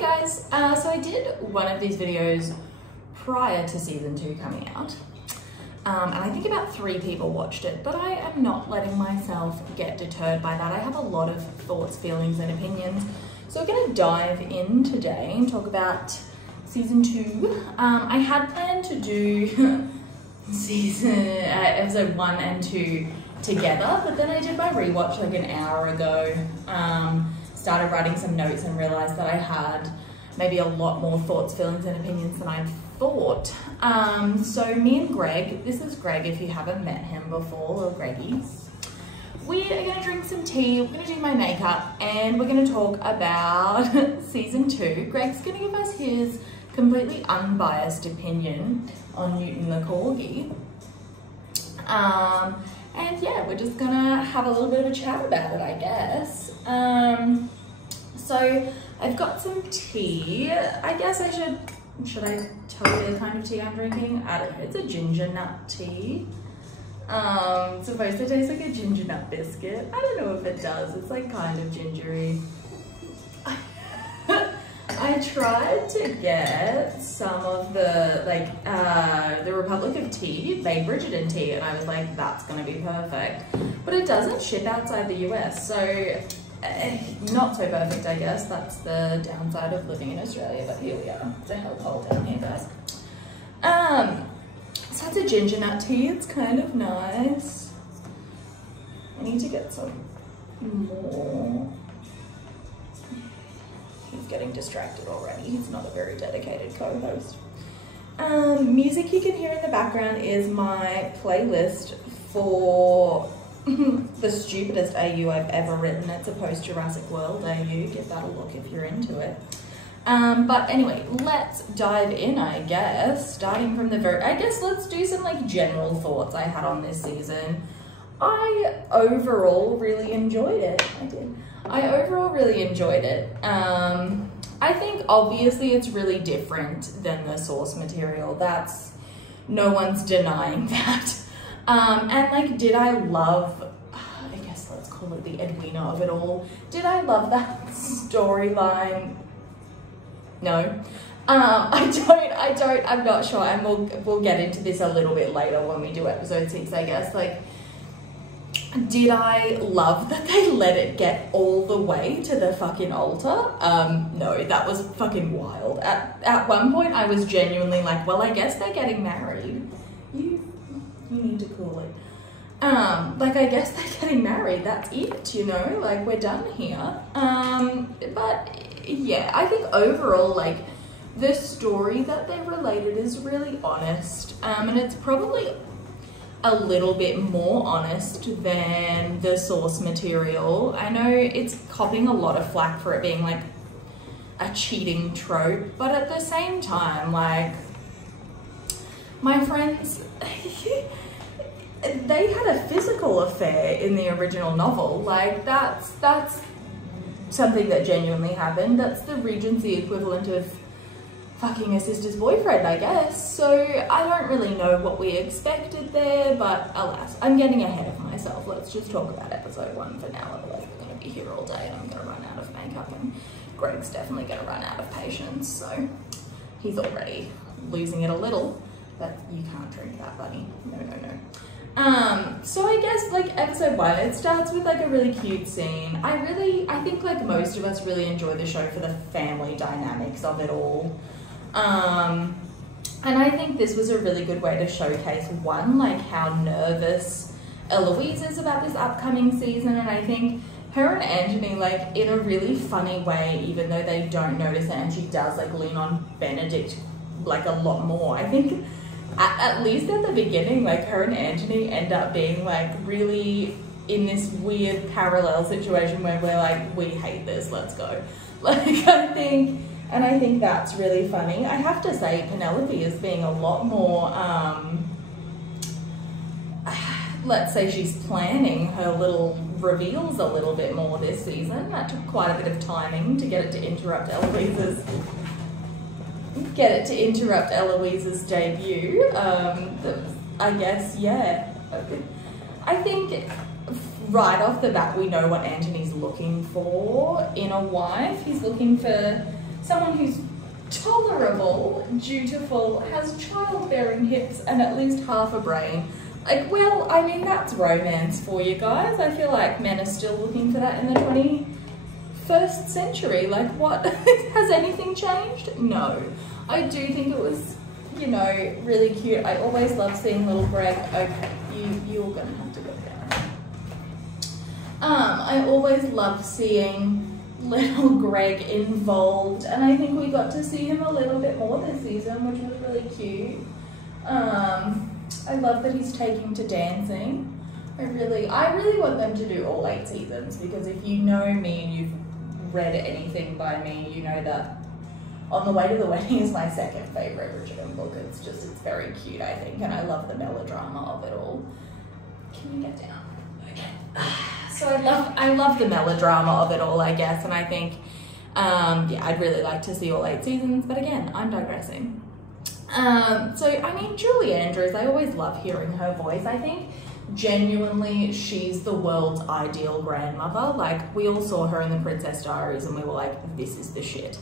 Hey guys, so I did one of these videos prior to season 2 coming out, and I think about 3 people watched it, but I am not letting myself get deterred by that. I have a lot of thoughts, feelings, and opinions, so we're going to dive in today and talk about season 2. I had planned to do episode 1 and 2 together, but then I did my rewatch like an hour ago. Started writing some notes and realized that I had maybe a lot more thoughts, feelings, and opinions than I thought. So me and Greg, this is Greg if you haven't met him before, or Greggies, we are gonna drink some tea, we're gonna do my makeup, and we're gonna talk about season 2. Greg's gonna give us his completely unbiased opinion on Newton the Corgi. And yeah, we're just gonna have a little bit of a chat about it, I guess. So I've got some tea. I guess I should I tell you the kind of tea I'm drinking? I don't know, it's a ginger nut tea. It's supposed to taste like a ginger nut biscuit. I don't know if it does, it's like kind of gingery. I tried to get some of the, the Republic of Tea, made Bridgerton tea, and I was like, that's gonna be perfect. But it doesn't ship outside the US, so not so perfect, I guess. That's the downside of living in Australia, but here we are. It's a hellhole down here, guys. So it's a ginger nut tea, it's kind of nice. I need to get some more. He's getting distracted already. He's not a very dedicated co-host. Music you can hear in the background is my playlist for the stupidest AU I've ever written. It's a post-Jurassic World AU. Give that a look if you're into it. But anyway, let's dive in, I guess. Starting from the let's do some like general thoughts I had on this season. I overall really enjoyed it. I overall really enjoyed it. I think obviously it's really different than the source material. That's, no one's denying that. And like, did I love, I guess let's call it the Edwina of it all. Did I love that storyline? No. I'm not sure. And we'll get into this a little bit later when we do episode 6, I guess. Like, did I love that they let it get all the way to the fucking altar? No, that was fucking wild. At one point I was genuinely like, well, I guess they're getting married. You need to cool it. Like, I guess they're getting married, that's it, you know, like, we're done here. But yeah, I think overall, like, the story that they related is really honest, and it's probably a little bit more honest than the source material. I know it's copping a lot of flack for it being like a cheating trope, but at the same time, like, my friends, they had a physical affair in the original novel. Like, that's something that genuinely happened. That's the Regency equivalent of fucking a sister's boyfriend, I guess. So I don't really know what we expected there, but alas, I'm getting ahead of myself. Let's just talk about episode 1 for now, otherwise we're gonna be here all day and I'm gonna run out of makeup, and Greg's definitely gonna run out of patience, so he's already losing it a little, but you can't drink that, buddy. No. So I guess like episode 1, it starts with like a really cute scene. I think like most of us really enjoy the show for the family dynamics of it all. And I think this was a really good way to showcase, one, like how nervous Eloise is about this upcoming season, and I think her and Anthony, like, in a really funny way, even though they don't notice it, and she does like lean on Benedict like a lot more. I think at least at the beginning, like, her and Anthony end up being like really in this weird parallel situation where we're like, we hate this, let's go. Like, I think that's really funny. I have to say, Penelope is being a lot more, let's say she's planning her little reveals a little bit more this season. That took quite a bit of timing to get it to interrupt Eloise's debut. I guess, yeah. I think right off the bat we know what Anthony's looking for in a wife. He's looking for someone who's tolerable, dutiful, has childbearing hips and at least half a brain. Like, well, I mean, that's romance for you guys. I feel like men are still looking for that in the 21st century. Like, what? Has anything changed? No. I do think it was, you know, really cute. I always love seeing little Greg. Okay, you're gonna have to go down. I always love seeing little Greg involved, and I think we got to see him a little bit more this season, which was really cute. I love that he's taking to dancing. I really want them to do all 8 seasons, because if you know me and you've read anything by me, you know that On the Way to the Wedding is my second favourite Bridgerton book. It's very cute, I think, and I love the melodrama of it all. Can you get down? Okay. So I love the melodrama of it all, I guess, and I think, yeah, I'd really like to see all 8 seasons, but again, I'm digressing. So, I mean, Julie Andrews, I always love hearing her voice. I think genuinely she's the world's ideal grandmother. Like, we all saw her in the Princess Diaries and we were like, this is the shit.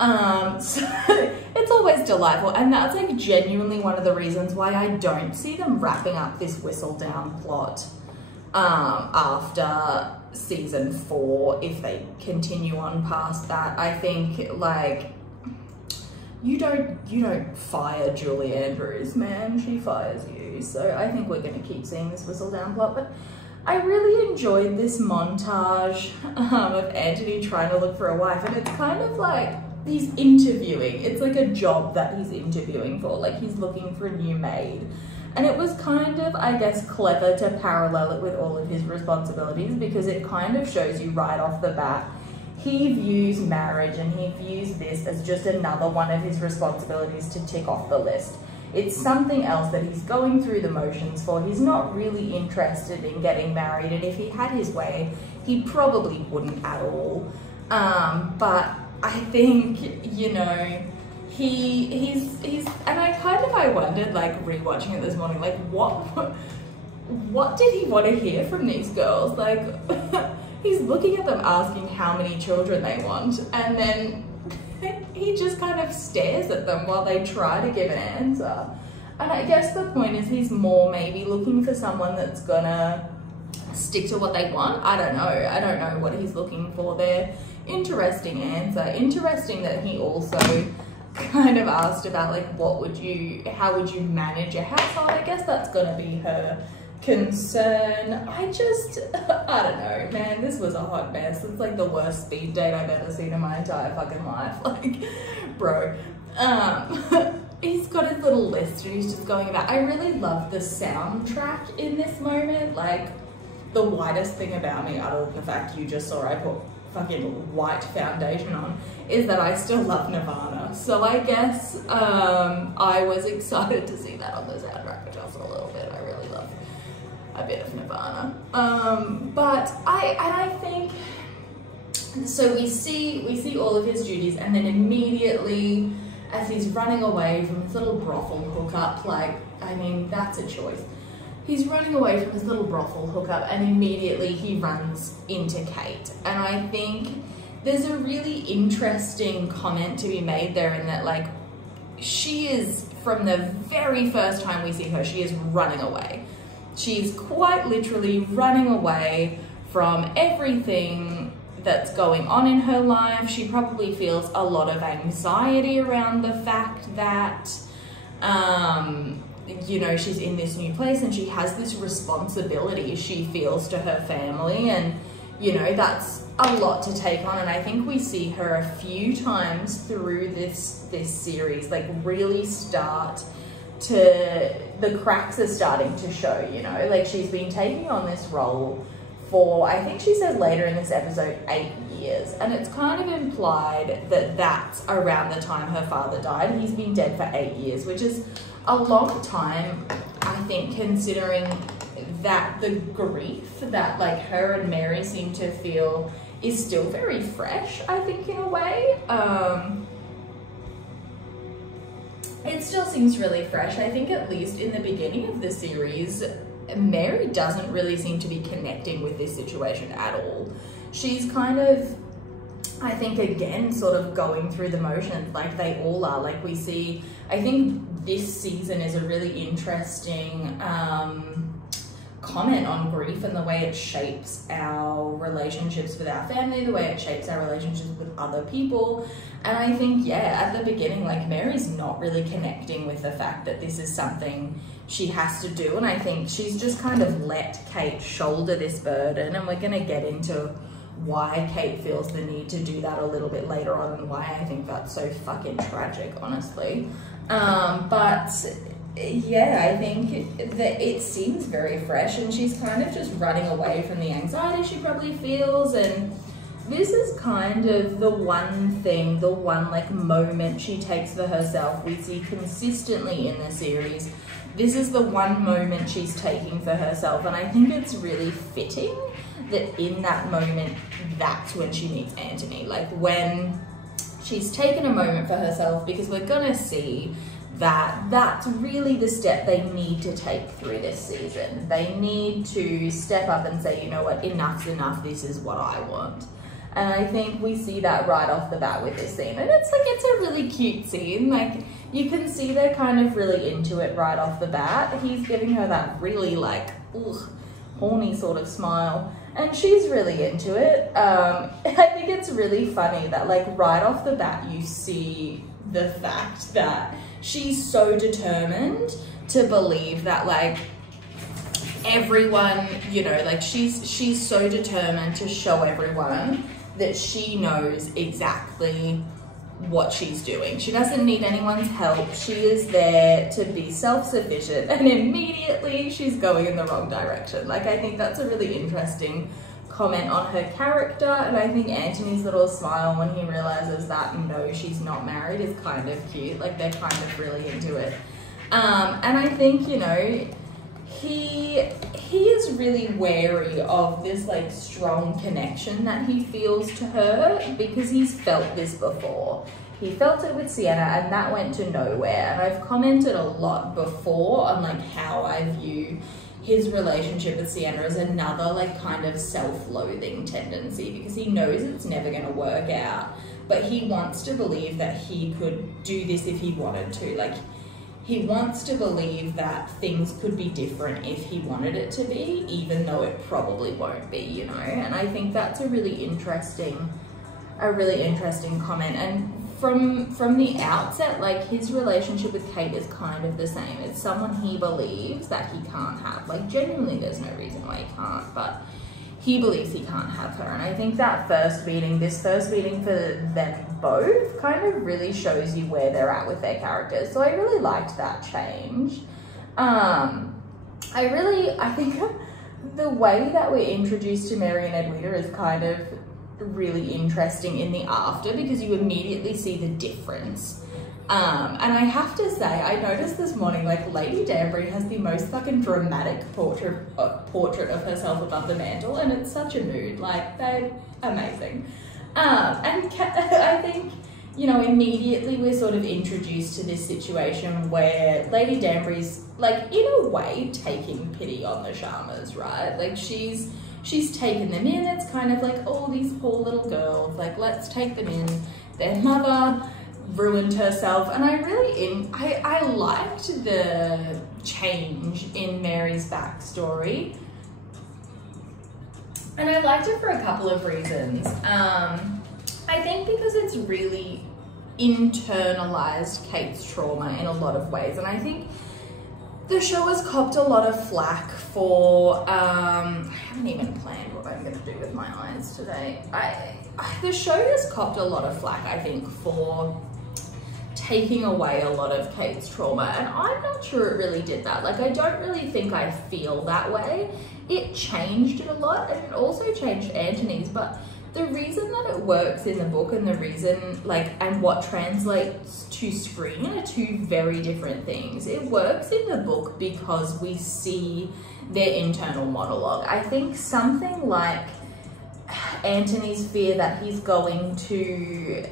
So it's always delightful, and that's like genuinely one of the reasons why I don't see them wrapping up this Whistledown plot after season 4 if they continue on past that. I think, like, you don't fire Julie Andrews, man, she fires you. So I think we're going to keep seeing this Whistledown plot, but I really enjoyed this montage of Anthony trying to look for a wife, and it's kind of like he's interviewing. It's like a job that he's interviewing for, like he's looking for a new maid. And it was kind of, I guess, clever to parallel it with all of his responsibilities, because it kind of shows you right off the bat he views marriage and he views this as just another one of his responsibilities to tick off the list. It's something else that he's going through the motions for. He's not really interested in getting married, and if he had his way, he probably wouldn't at all. But I think, you know, he's and I wondered, like, rewatching it this morning, like, what did he want to hear from these girls? Like, he's looking at them asking how many children they want, and then he just kind of stares at them while they try to give an answer. And I guess the point is he's more maybe looking for someone that's gonna stick to what they want. I don't know what he's looking for there. Interesting answer. Interesting that he also kind of asked about, like, how would you manage a household? I guess that's gonna be her concern. I don't know, man, this was a hot mess. It's like the worst speed date I've ever seen in my entire fucking life. Like, bro, he's got his little list and he's just going about. I really love the soundtrack in this moment. Like, the whitest thing about me, other than the fact you just saw I put fucking white foundation on, is that I still love Nirvana. So I guess I was excited to see that on the soundtrack just a little bit. I really love a bit of Nirvana. But I think, so we see all of his duties, and then immediately as he's running away from his little brothel hookup, like, I mean, that's a choice. He's running away from his little brothel hookup, and immediately he runs into Kate. And I think there's a really interesting comment to be made there, in that, like, she is, from the very first time we see her, she is running away. She's quite literally running away from everything that's going on in her life. She probably feels a lot of anxiety around the fact that, you know, she's in this new place and she has this responsibility she feels to her family, and, you know, that's a lot to take on. And I think we see her a few times through this series, like, really start to, the cracks are starting to show, you know, like, she's been taking on this role for, I think she says later in this episode, 8 years, and it's kind of implied that that's around the time her father died. He's been dead for 8 years, which is a long time, I think, considering that the grief that, like, her and Mary seem to feel is still very fresh, I think, in a way. It still seems really fresh. I think, at least in the beginning of the series, Mary doesn't really seem to be connecting with this situation at all. She's kind of, I think again, sort of going through the motions like they all are. Like we see, I think this season is a really interesting comment on grief and the way it shapes our relationships with our family, the way it shapes our relationships with other people. And I think, yeah, at the beginning, like Mary's not really connecting with the fact that this is something she has to do. And I think she's just kind of let Kate shoulder this burden, and we're going to get into why Kate feels the need to do that a little bit later on, and why I think that's so fucking tragic, honestly. But yeah, I think that it seems very fresh, and she's kind of just running away from the anxiety she probably feels. And this is kind of the one thing, the one like moment she takes for herself. We see consistently in the series, this is the one moment she's taking for herself. And I think it's really fitting that in that moment, that's when she meets Anthony. Like when she's taken a moment for herself, because we're gonna see that that's really the step they need to take through this season. They need to step up and say, you know what, enough's enough, this is what I want. And I think we see that right off the bat with this scene. And it's like, it's a really cute scene. Like you can see they're kind of really into it right off the bat. He's giving her that really like, ugh, horny sort of smile. And she's really into it. I think it's really funny that like right off the bat, you see the fact that she's so determined to believe that like everyone, you know, like she's so determined to show everyone that she knows exactly what she's doing. She doesn't need anyone's help. She is there to be self-sufficient, and immediately she's going in the wrong direction. Like I think that's a really interesting comment on her character, and I think Anthony's little smile when he realizes that no, she's not married is kind of cute. Like they're kind of really into it. And I think, you know, he is really wary of this like strong connection that he feels to her, because he's felt this before. He felt it with Sienna, and that went to nowhere. And I've commented a lot before on like how I view his relationship with Sienna as another like kind of self-loathing tendency, because he knows it's never going to work out, but he wants to believe that he could do this if he wanted to. Like he wants to believe that things could be different if he wanted it to be, even though it probably won't be, you know. And I think that's a really interesting comment. And from the outset, like his relationship with Kate is kind of the same. It's someone he believes that he can't have. Like genuinely there's no reason why he can't, but he believes he can't have her. And I think that this first meeting for them both kind of really shows you where they're at with their characters. So I really liked that change. I think the way that we're introduced to Mary and Edwina is kind of really interesting in the after, because you immediately see the difference. And I have to say, I noticed this morning, like Lady Danbury has the most fucking dramatic portrait of herself above the mantle, and it's such a mood. Like they're amazing. And I think, you know, immediately we're sort of introduced to this situation where Lady Danbury's like in a way taking pity on the Sharmas, right? Like she's taken them in. It's kind of like, oh, these poor little girls, like let's take them in. Their mother ruined herself. And I liked the change in Mary's backstory, and I liked it for a couple of reasons. I think because it's really internalized Kate's trauma in a lot of ways, and I think the show has copped a lot of flack for, I haven't even planned what I'm going to do with my eyes today. The show has copped a lot of flack, I think, for taking away a lot of Kate's trauma, and I'm not sure it really did that. Like, I don't really think I feel that way. It changed it a lot, and it also changed Anthony's, but the reason that it works in the book and the reason, like, and what translates to screen are two very different things. It works in the book because we see their internal monologue. I think something like Anthony's fear that he's going to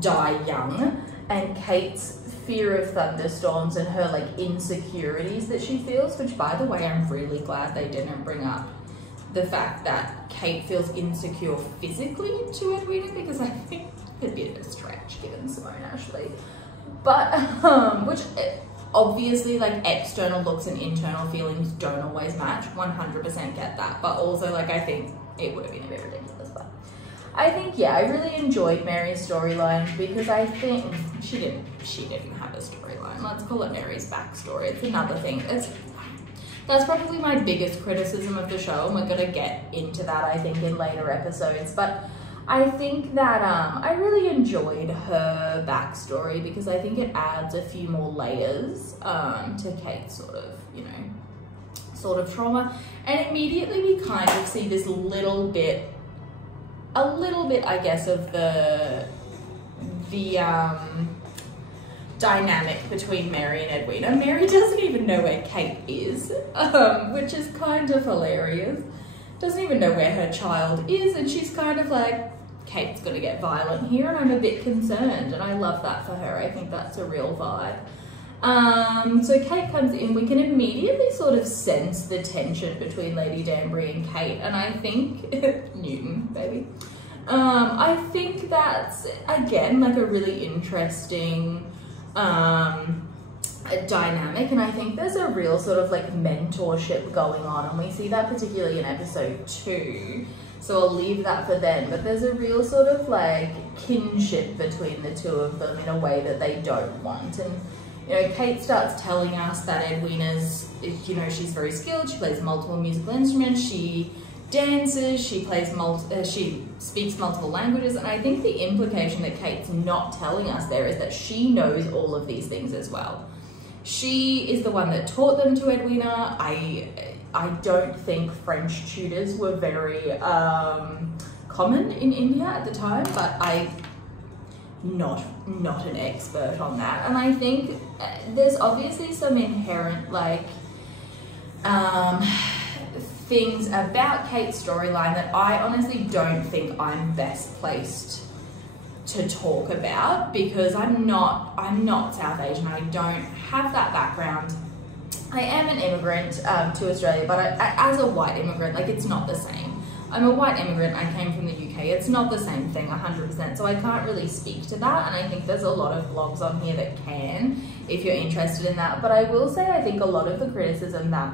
die young, and Kate's fear of thunderstorms and her like insecurities that she feels, which by the way, I'm really glad they didn't bring up the fact that Kate feels insecure physically to Edwina, because I think it's a bit of a stretch given Simone Ashley. But, which obviously like external looks and internal feelings don't always match, 100% get that. But also like I think it would have been a bit ridiculous. But I think, yeah, I really enjoyed Mary's storyline because I think she didn't have a storyline. Let's call it Mary's backstory. It's another thing. That's probably my biggest criticism of the show, and we're gonna get into that, I think, in later episodes. But I think that I really enjoyed her backstory because I think it adds a few more layers to Kate's sort of, you know, sort of trauma. And immediately we kind of see this a little bit, I guess, of the dynamic between Mary and Edwina. Mary doesn't even know where Kate is, which is kind of hilarious. Doesn't even know where her child is, and she's kind of like, Kate's gonna get violent here, and I'm a bit concerned, and I love that for her. I think that's a real vibe. So Kate comes in, we can immediately sort of sense the tension between Lady Danbury and Kate, and I think, Newton, baby. I think that's, again, like a really interesting dynamic, and I think there's a real sort of like mentorship going on, and we see that particularly in episode 2, so I'll leave that for then. But there's a real sort of like kinship between the two of them in a way that they don't want. And you know, Kate starts telling us that Edwina's, you know, she's very skilled, she plays multiple musical instruments, she dances, she speaks multiple languages, and I think the implication that Kate's not telling us there is that she knows all of these things as well. She is the one that taught them to Edwina. I don't think French tutors were very common in India at the time, but I'm not an expert on that. And I think there's obviously some inherent like things about Kate's storyline that I honestly don't think I'm best placed to talk about, because I'm not South Asian. I don't have that background. I am an immigrant to Australia, but as a white immigrant, like, it's not the same. I'm a white immigrant, I came from the UK. It's not the same thing 100%, so I can't really speak to that, and I think there's a lot of blogs on here that can, if you're interested in that. But I will say I think a lot of the criticism that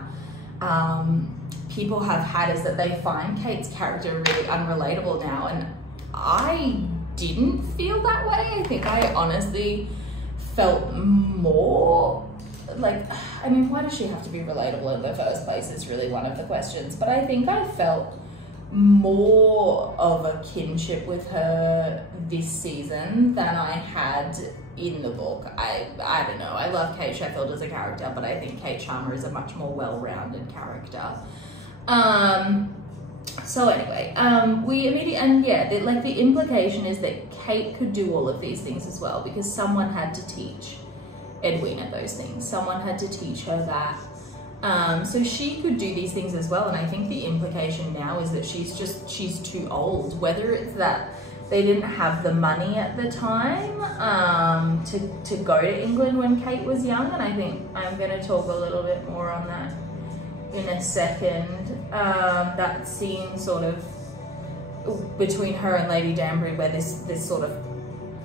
people have had is that they find Kate's character really unrelatable now, and I didn't feel that way. I think I honestly felt more like, I mean, why does she have to be relatable in the first place is really one of the questions, but I think I felt more of a kinship with her this season than I had in the book. I don't know, I love Kate Sheffield as a character, but I think Kate Sharma is a much more well-rounded character. So anyway, we immediately, and yeah, the implication is that Kate could do all of these things as well, because someone had to teach Edwina those things. Someone had to teach her that. So she could do these things as well, and I think the implication now is that she's too old. Whether it's that they didn't have the money at the time to go to England when Kate was young, and I think I'm going to talk a little bit more on that in a second. That scene sort of between her and Lady Danbury, where this sort of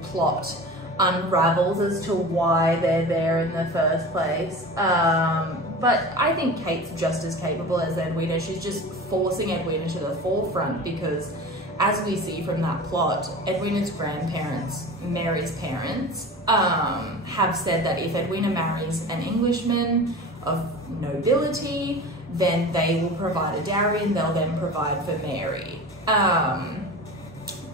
plot unravels as to why they're there in the first place. But I think Kate's just as capable as Edwina. She's just forcing Edwina to the forefront, because as we see from that plot, Edwina's grandparents, Mary's parents, have said that if Edwina marries an Englishman of nobility, then they will provide a dowry and they'll then provide for Mary.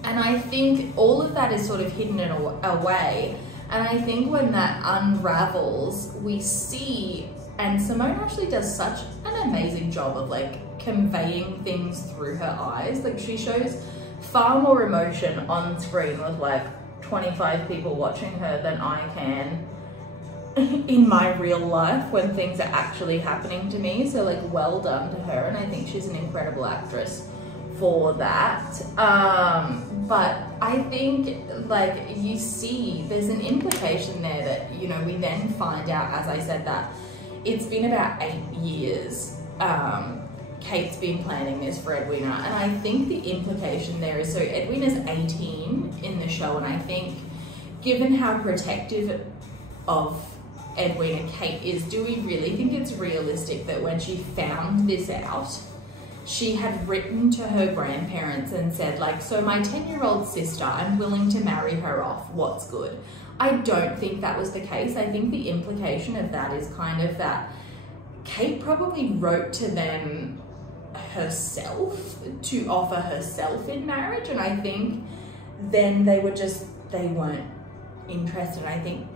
And I think all of that is sort of hidden away. And I think when that unravels, we see, and Simone actually does such an amazing job of like conveying things through her eyes. Like, she shows far more emotion on screen with like 25 people watching her than I can in my real life when things are actually happening to me. So like, well done to her, and I think she's an incredible actress for that. But I think, like, you see there's an implication there that, you know, we then find out, as I said, that it's been about 8 years Kate's been planning this for Edwina, and I think the implication there is, so Edwina's 18 in the show, and I think given how protective of Edwina Kate is, do we really think it's realistic that when she found this out, she had written to her grandparents and said, like, so my 10-year-old sister, I'm willing to marry her off, what's good? I don't think that was the case. I think the implication of that is kind of that Kate probably wrote to them herself to offer herself in marriage, and I think then they weren't interested. I think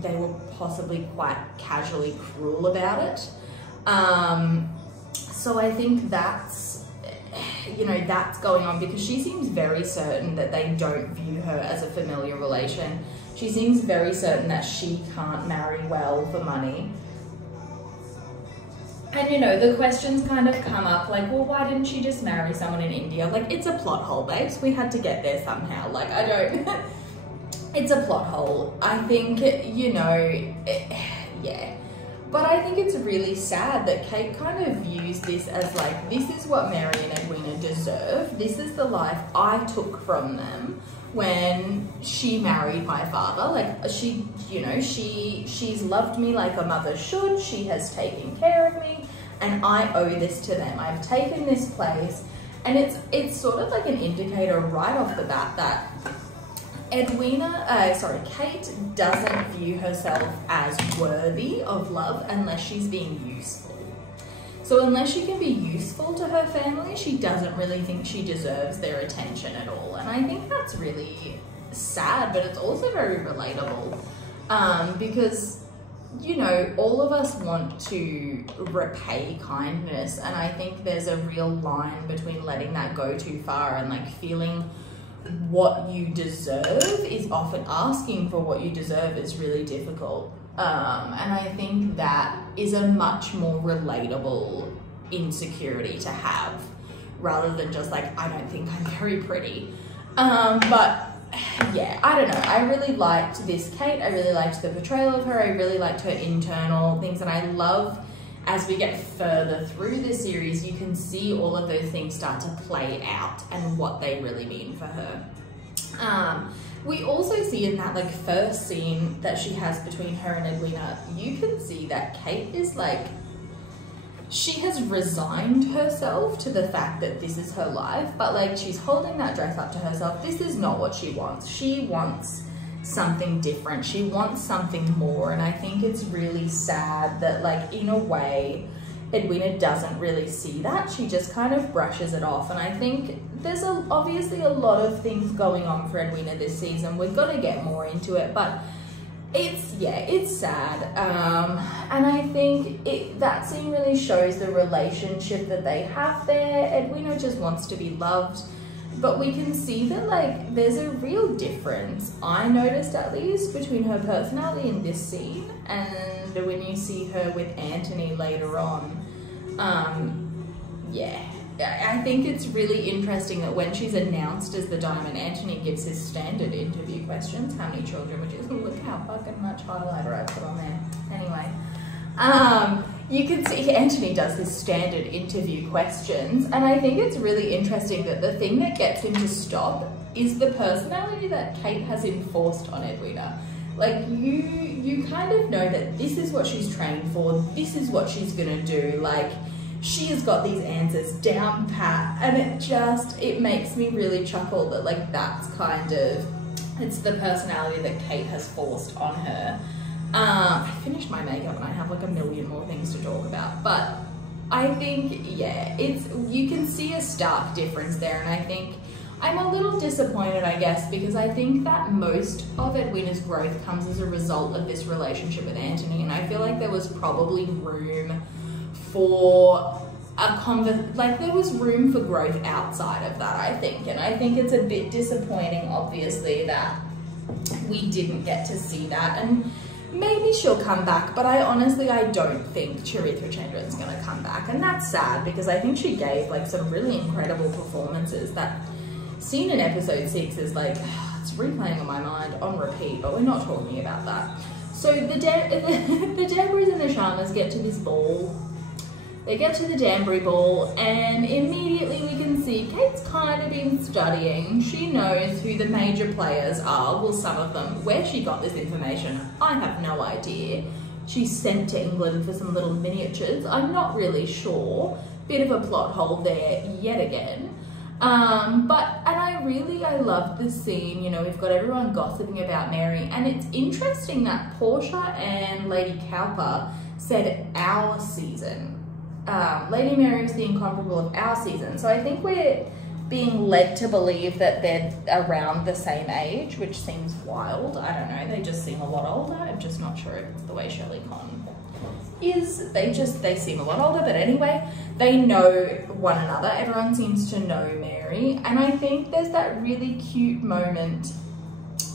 they were possibly quite casually cruel about it. So I think that's, that's going on, because she seems very certain that they don't view her as a familiar relation. She seems very certain that she can't marry well for money. And the questions kind of come up like, well, why didn't she just marry someone in India? Like, it's a plot hole, babes. We had to get there somehow. Like, it's a plot hole. I think, yeah. But I think it's really sad that Kate kind of views this as like, this is what Mary and Edwina deserve. This is the life I took from them when she married my father. Like, she's loved me like a mother should. She has taken care of me, and I owe this to them. I've taken this place, and it's sort of like an indicator right off the bat that Kate doesn't view herself as worthy of love unless she's being useful. So unless she can be useful to her family, she doesn't really think she deserves their attention at all. And I think that's really sad, but it's also very relatable, because, all of us want to repay kindness. And I think there's a real line between letting that go too far and like feeling what you deserve is often asking for what you deserve is really difficult. And I think that is a much more relatable insecurity to have, rather than just like, I don't think I'm very pretty. But yeah, I don't know. I really liked this Kate. I really liked the portrayal of her. I really liked her internal things. And I love, as we get further through the series, you can see all of those things start to play out and what they really mean for her. We also see in that like first scene that she has between her and Edwina, you can see that Kate is like, she has resigned herself to the fact that this is her life, but like she's holding that dress up to herself. This is not what she wants. She wants something different. She wants something more. And I think it's really sad that like in a way Edwina doesn't really see that. She just kind of brushes it off. And I think there's obviously a lot of things going on for Edwina this season. We're gonna get more into it, but it's sad. And I think that scene really shows the relationship that they have there. Edwina just wants to be loved, but we can see that like there's a real difference, I noticed at least, between her personality in this scene and when you see her with Anthony later on. Yeah, I think it's really interesting that when she's announced as the Diamond, Anthony gives his standard interview questions. How many children would you? Look how fucking much highlighter I put on there. Anyway, you can see Anthony does his standard interview questions, and I think it's really interesting that the thing that gets him to stop is the personality that Kate has enforced on Edwina. Like, you kind of know that this is what she's trained for, this is what she's gonna do. Like, she has got these answers down pat, and it makes me really chuckle that like that's kind of, it's the personality that Kate has forced on her. I finished my makeup and I have like a million more things to talk about, but I think, yeah, you can see a stark difference there. And I think I'm a little disappointed, I guess, because I think that most of Edwina's growth comes as a result of this relationship with Anthony, and I feel like there was probably room for there was room for growth outside of that, I think. And I think it's a bit disappointing, obviously, that we didn't get to see that. And maybe she'll come back, but I don't think Charithra Chandran's gonna come back. And that's sad, because I think she gave like some really incredible performances. That scene in episode 6 is like, it's replaying on my mind on repeat, but we're not talking about that. So the Debras and the Sharmas get to this ball. They get to the Danbury ball and immediately we can see Kate's kind of been studying. She knows who the major players are, well some of them. Where she got this information, I have no idea. She's sent to England for some little miniatures. I'm not really sure. Bit of a plot hole there yet again. And I loved the scene, you know, we've got everyone gossiping about Mary, and it's interesting that Portia and Lady Cowper said our season. Lady Mary was the incomparable of our season, so I think we're being led to believe that they're around the same age, which seems wild. I don't know, they just seem a lot older. I'm just not sure if it's the way Shelley Conn is. They seem a lot older, but anyway, they know one another. Everyone seems to know Mary, and I think there's that really cute moment,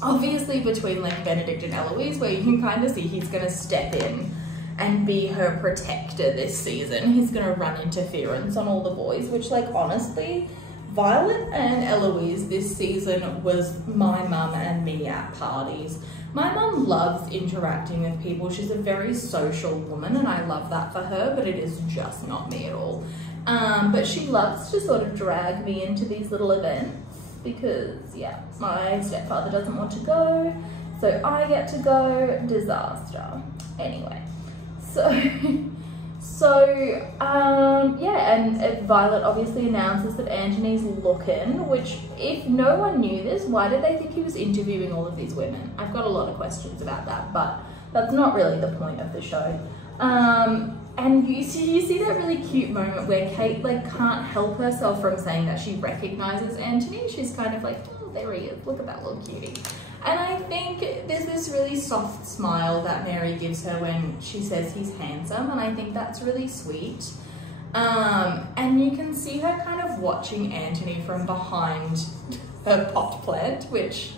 obviously between like Benedict and Eloise, where you can kind of see he's gonna step in and be her protector this season. He's gonna run interference on all the boys, which like honestly, Violet and Eloise this season was my mum and me at parties. My mum loves interacting with people. She's a very social woman and I love that for her, but it is just not me at all. But she loves to sort of drag me into these little events because yeah, my stepfather doesn't want to go, so I get to go. Disaster. Anyway. Yeah, and Violet obviously announces that Antony's looking, which if no one knew this, why did they think he was interviewing all of these women? I've got a lot of questions about that, but that's not really the point of the show. And you see that really cute moment where Kate like can't help herself from saying that she recognizes Antony. She's kind of like, oh, there he is, look at that little cutie. And I think there's this really soft smile that Mary gives her when she says he's handsome, and I think that's really sweet. And you can see her kind of watching Antony from behind her pot plant, which,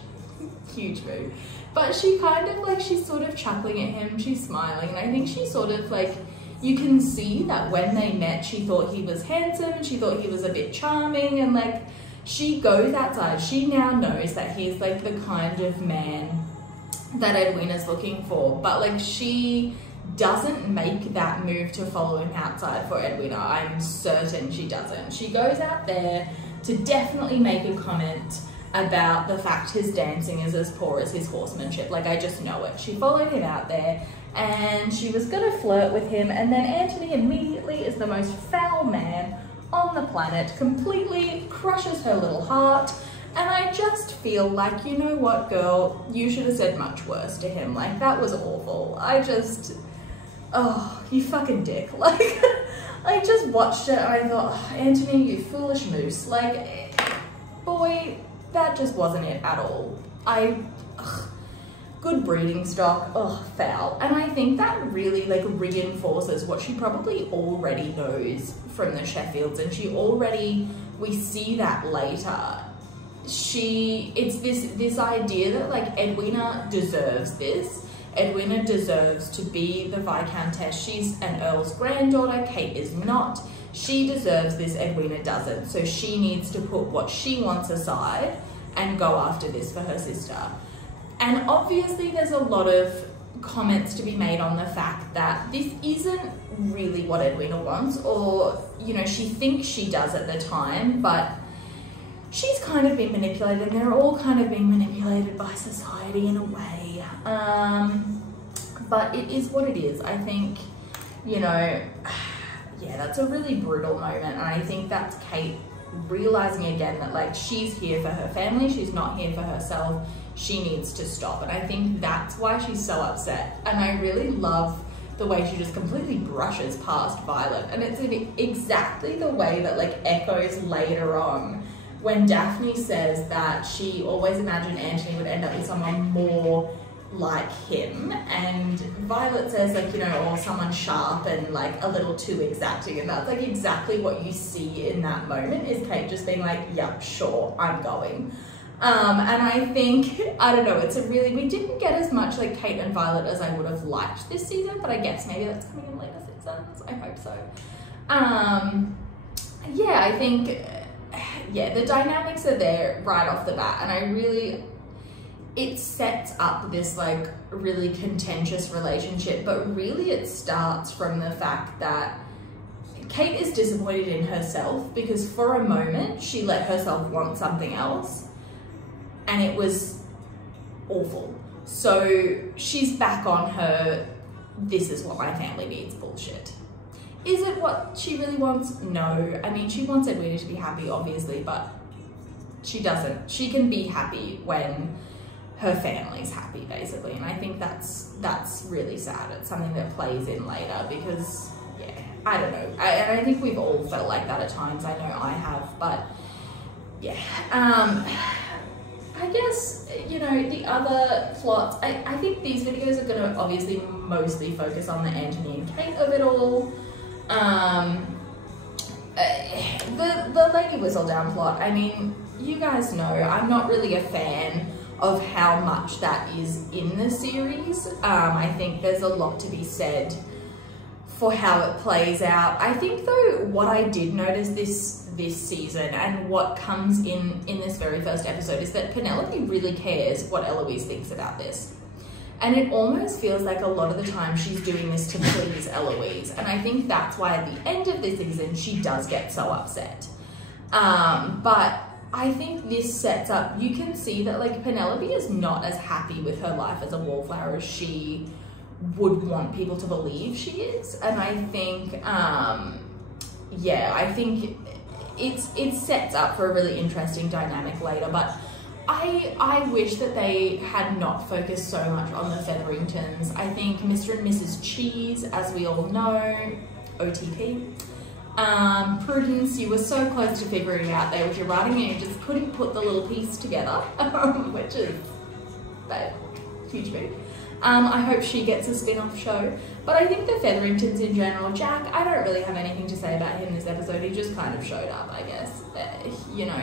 huge move. But she kind of like, she's sort of chuckling at him, she's smiling, and I think she sort of like, you can see that when they met, she thought he was handsome, and she thought he was a bit charming, and like, she goes outside, she now knows that he's like the kind of man that Edwina's looking for, but like she doesn't make that move to follow him outside for Edwina. I'm certain she doesn't. She goes out there to definitely make a comment about the fact his dancing is as poor as his horsemanship. Like, I just know it. She followed him out there and she was gonna flirt with him, and then Antony immediately is the most foul man on the planet, completely crushes her little heart, and I just feel like, you know what, girl, you should have said much worse to him. Like, that was awful. Oh, you fucking dick. Like, I just watched it and I thought, oh, Antony, you foolish moose. Like, boy, that just wasn't it at all. Good breeding stock, foul. And I think that really like reinforces what she probably already knows from the Sheffields, and we see that later. It's this idea that like Edwina deserves this. Edwina deserves to be the Viscountess. She's an Earl's granddaughter, Kate is not. She deserves this, Edwina doesn't. So she needs to put what she wants aside and go after this for her sister. And obviously there's a lot of comments to be made on the fact that this isn't really what Edwina wants, or, you know, she thinks she does at the time, but she's kind of been manipulated, and they're all kind of being manipulated by society in a way. But it is what it is. I think, you know, yeah, that's a really brutal moment, and I think that's Kate realizing again that like she's here for her family, she's not here for herself. She needs to stop, and I think that's why she's so upset. And I really love the way she just completely brushes past Violet, and it's exactly the way that like echoes later on when Daphne says that she always imagined Antony would end up with someone more like him, and Violet says like, you know, or someone sharp and like a little too exacting, and that's like exactly what you see in that moment, is Kate just being like, yep, sure, I'm going. And I think, I don't know, we didn't get as much like Kate and Violet as I would have liked this season, but I guess maybe that's coming in later seasons, I hope so. Yeah, I think, yeah, the dynamics are there right off the bat, and it sets up this like really contentious relationship, but really it starts from the fact that Kate is disappointed in herself because for a moment she let herself want something else and it was awful. So she's back on her, this is what my family needs bullshit. Is it what she really wants? No. I mean, she wants Edwina to be happy, obviously, but she doesn't. She can be happy when her family's happy, basically. And I think that's really sad. It's something that plays in later because, yeah, I don't know. And I think we've all felt like that at times. I know I have, but yeah. I guess, you know, the other plots, I think these videos are going to obviously mostly focus on the Anthony and Kate of it all. The Lady Whistledown plot, I mean, you guys know I'm not really a fan of how much that is in the series. I think there's a lot to be said for how it plays out. I think though, what I did notice this season and what comes in this very first episode is that Penelope really cares what Eloise thinks about this. And it almost feels like a lot of the time she's doing this to please Eloise. And I think that's why at the end of this season, she does get so upset. But I think this sets up, you can see that like Penelope is not as happy with her life as a wallflower as she would want people to believe she is. And I think, yeah, I think it sets up for a really interesting dynamic later. But I wish that they had not focused so much on the Featheringtons. I think Mr. and Mrs. Cheese, as we all know, OTP. Prudence, you were so close to figuring it out there with your writing and you just couldn't put the little piece together, which is a huge move. I hope she gets a spin-off show. But I think the Featheringtons in general, Jack, I don't really have anything to say about him this episode. He just kind of showed up, I guess, you know.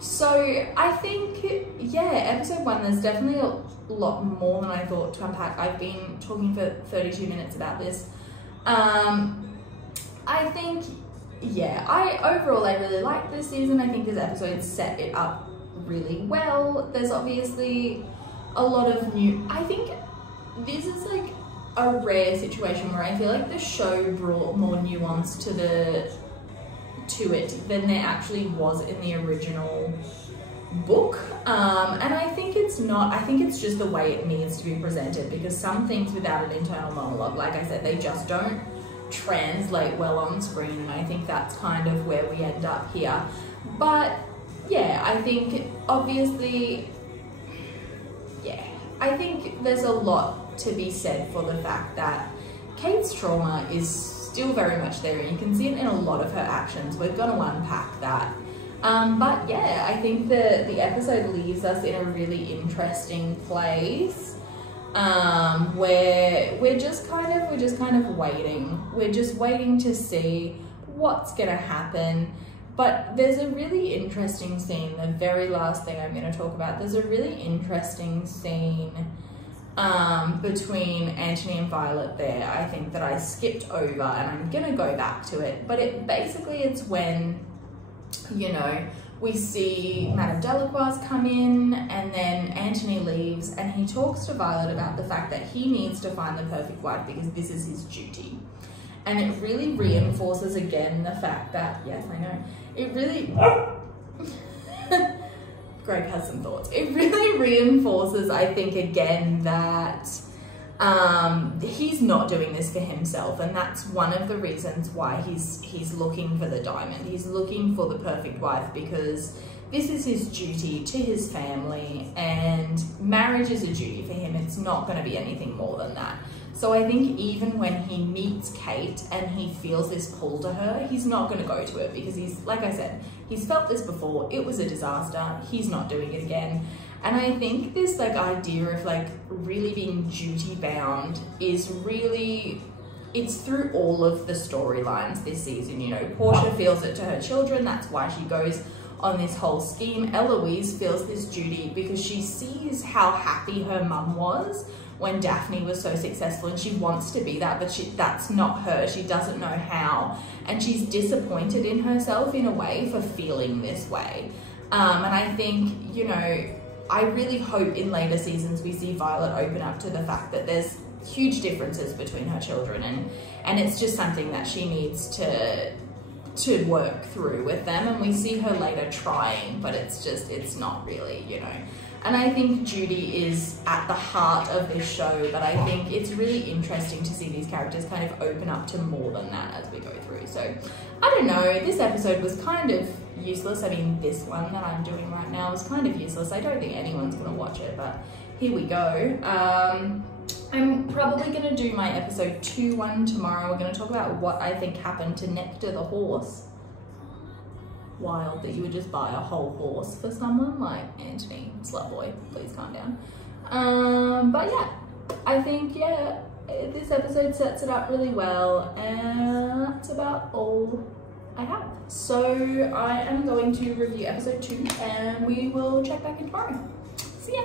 So I think, yeah, episode 1, there's definitely a lot more than I thought to unpack. I've been talking for 32 minutes about this. I think, yeah, overall I really liked this season. I think this episode set it up really well. There's obviously a lot of new, I think this is like a rare situation where I feel like the show brought more nuance to it than there actually was in the original book. And I think it's not, I think it's just the way it needs to be presented, because some things without an internal monologue, like I said, they just don't translate well on screen, and I think that's kind of where we end up here. But yeah, I think obviously, yeah, I think there's a lot to be said for the fact that Kate's trauma is still very much there, and you can see it in a lot of her actions. We're going to unpack that. But yeah, I think the episode leaves us in a really interesting place, where we're just kind of waiting. We're just waiting to see what's going to happen. But there's a really interesting scene, the very last thing I'm going to talk about. There's a really interesting scene between Anthony and Violet there, I think, that I skipped over, and I'm gonna go back to it. But it's when, you know, we see Madame Delacroix come in, and then Anthony leaves, and he talks to Violet about the fact that he needs to find the perfect wife because this is his duty. And it really reinforces again the fact that, yes, I know, it really... Greg has some thoughts. It really reinforces, I think, again, that he's not doing this for himself, and that's one of the reasons why he's looking for the diamond. He's looking for the perfect wife because this is his duty to his family, and marriage is a duty for him. It's not going to be anything more than that. So I think even when he meets Kate and he feels this pull to her, he's not going to go to it because he's, like I said, he's felt this before. It was a disaster. He's not doing it again. And I think this like idea of like really being duty bound is really, it's through all of the storylines this season. You know, Portia feels it to her children. That's why she goes on this whole scheme. Eloise feels this duty because she sees how happy her mum was when Daphne was so successful, and she wants to be that, but that's not her. She doesn't know how, and she's disappointed in herself in a way for feeling this way. And I think, you know, I really hope in later seasons we see Violet open up to the fact that there's huge differences between her children, and it's just something that she needs to work through with them. And we see her later trying, but it's not really, you know. And I think Judy is at the heart of this show, but I think it's really interesting to see these characters kind of open up to more than that as we go through. So I don't know, this episode was kind of useless. I mean, this one that I'm doing right now is kind of useless. I don't think anyone's gonna watch it, but here we go. I'm probably gonna do my episode 2 one tomorrow. We're gonna talk about what I think happened to Nectar the horse. Wild that you would just buy a whole horse for someone. Like, Anthony, slut boy, please calm down. But yeah, I think, yeah, this episode sets it up really well, and that's about all I have. So I am going to review episode 2, and we will check back in tomorrow. See ya.